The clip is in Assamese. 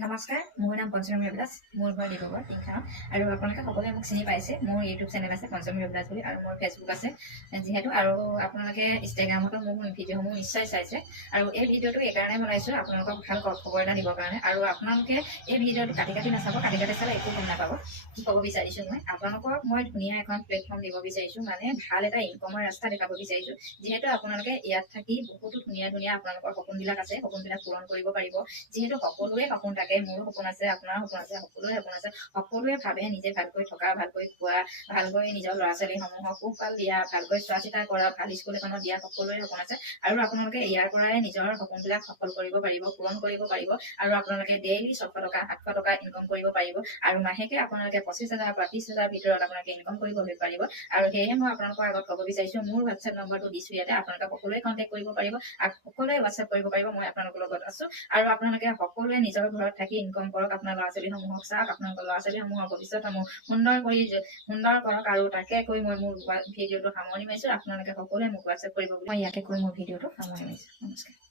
নমস্কাৰ, মোৰ নাম পঞ্চমী ৰবিদাস। মোৰ ঘৰ ডিব্ৰুগড় টিংখাঙত। আৰু আপোনালোকে সকলোৱে মোক চিনি পাইছে। মোৰ ইউটিউব চেনেল আছে পঞ্চমী ৰবিদাস বুলি, আৰু মোৰ ফেচবুক আছে যিহেতু, আৰু আপোনালোকে ইনষ্টাগ্ৰামতো মোৰ ভিডিঅ'সমূহ নিশ্চয় চাইছে। আৰু এই ভিডিঅ'টো এইকাৰণে বনাইছোঁ, আপোনালোকক ভাল খবৰ এটা দিবৰ কাৰণে। আৰু আপোনালোকে এই ভিডিঅ'টো কাটি নাচাব, কাটি চালে একো গম নাপাব। কি ক'ব বিচাৰিছোঁ, আপোনালোকক মই ধুনীয়া এখন প্লেটফৰ্ম দিব বিচাৰিছোঁ, মানে ভাল এটা ইনকমৰ ৰাস্তা দেখাব বিচাৰিছোঁ। যিহেতু আপোনালোকে ইয়াত থাকি বহুতো ধুনীয়া আপোনালোকৰ সপোনবিলাক আছে, সপোনবিলাক পূৰণ কৰিব পাৰিব। যিহেতু সকলোৰে সপোন থাকে, মোৰো সপোন আছে, আপোনাৰ সপোন আছে, সকলোৰে সপোন আছে। সকলোৱে ভাবে নিজে ভালকৈ থকা, ভালকৈ খোৱা, ভালকৈ নিজৰ ল'ৰা ছোৱালীসমূহক পোহপাল দিয়া, ভালকৈ চোৱা চিতা কৰা, ভাল স্কুল এখনত দিয়া, সকলোৰে সপোন আছে। আৰু আপোনালোকে ইয়াৰ পৰাই নিজৰ সপোনবিলাক সফল কৰিব পাৰিব, পূৰণ কৰিব পাৰিব। আৰু আপোনালোকে ডেইলি 600 টকা 700 টকা ইনকম কৰিব পাৰিব। আৰু মাহেকে আপোনালোকে 25,000 পৰা 30,000 ভিতৰত আপোনালোকে ইনকম কৰিব পাৰিব। আৰু সেয়েহে মই আপোনালোকৰ আগত ক'ব বিচাৰিছোঁ, মোৰ হোৱাটছএপ নম্বৰটো দিছোঁ ইয়াতে। আপোনালোকে সকলোৱে কণ্টেক্ট কৰিব পাৰিব, আৰু সকলোৱে হোৱাটছএপ কৰিব পাৰিব। মই আপোনালোকৰ লগত আছোঁ। আৰু আপোনালোকে সকলোৱে নিজৰ ঘৰত থাকি ইনকম কৰক, আপোনাৰ ল'ৰা ছোৱালীসমূহক চাওক, আপোনালোকৰ ল'ৰা ছোৱালীসমূহৰ ভৱিষ্যতসমূহ সুন্দৰ কৰক। আৰু তাকে কৈ মই মোৰ ভিডিঅ'টো সামৰণি মাৰিছোঁ। আপোনালোকে সকলোৱে মোক হোৱাটছএপ কৰিব বুলি মই ইয়াকে কৈ মোৰ ভিডিঅ'টো সামৰণি মাৰিছোঁ। নমস্কাৰ।